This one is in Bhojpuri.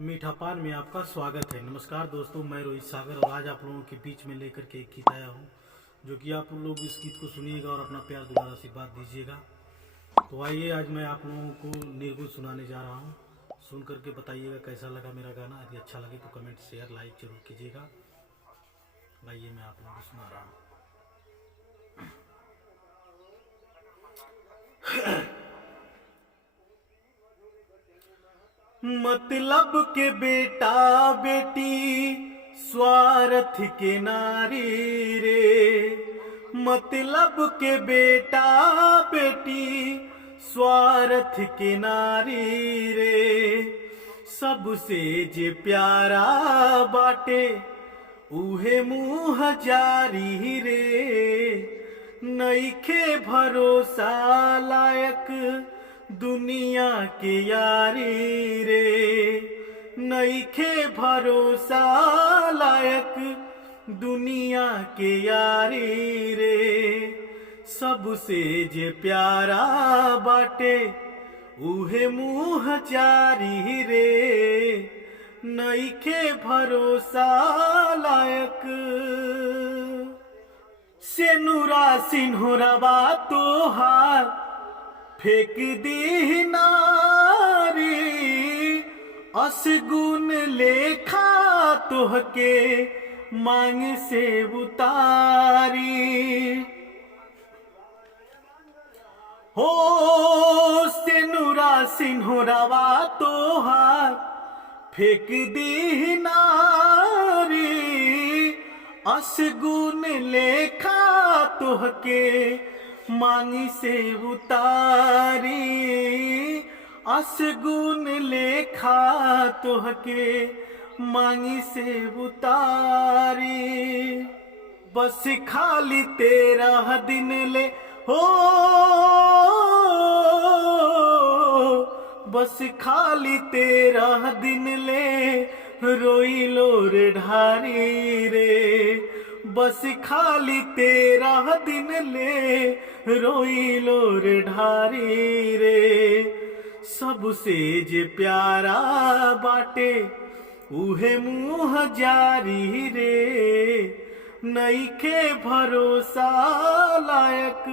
मीठा पान में आपका स्वागत है। नमस्कार दोस्तों, मैं रोहित सागर और आज आप लोगों के बीच में लेकर के एक गीत आया हूँ, जो कि आप लोग इस गीत को सुनिएगा और अपना प्यार दुबारा आशीर्वाद दीजिएगा। तो आइए, आज मैं आप लोगों को निर्गुण सुनाने जा रहा हूँ। सुन करके बताइएगा कैसा लगा मेरा गाना। यदि अच्छा लगे तो कमेंट, शेयर, लाइक जरूर कीजिएगा। आइए, मैं आप लोगों को सुना रहा हूँ। मतलब के बेटा बेटी स्वार्थ के नारी रे, मतलब के बेटा बेटी स्वार्थ के नारी रे, सबसे जे प्यारा बाटे उहे मुँह जारी रे, नइखे भरोसा लायक दुनिया के यारी रे, नइखे भरोसा लायक दुनिया के यारी रे, सबसे जे प्यारा बाटे उहे मुँह जारी रे, नइखे भरोसा लायक। सेनुरा सिन्होरवा तोहार फेंक दी नारी, असगुन लेखा तोहके मांग से उतारी। हो सेनुरा सिन्होरवा तोहार फेंक दी नारी, असगुन लेखा तोहके मांगी से उतारी, असगुन लेखा तोहके मांगी से उतारी। बस खाली 13 दिन ले हो, बस खाली 13 दिन ले रोई लोर ढारी रे, बस खाली 13 दिन ले रोई लोर ढारी रे, सबसे जे प्यारा बाटे उहे मुँह जारी रे, नइखे भरोसा लायक।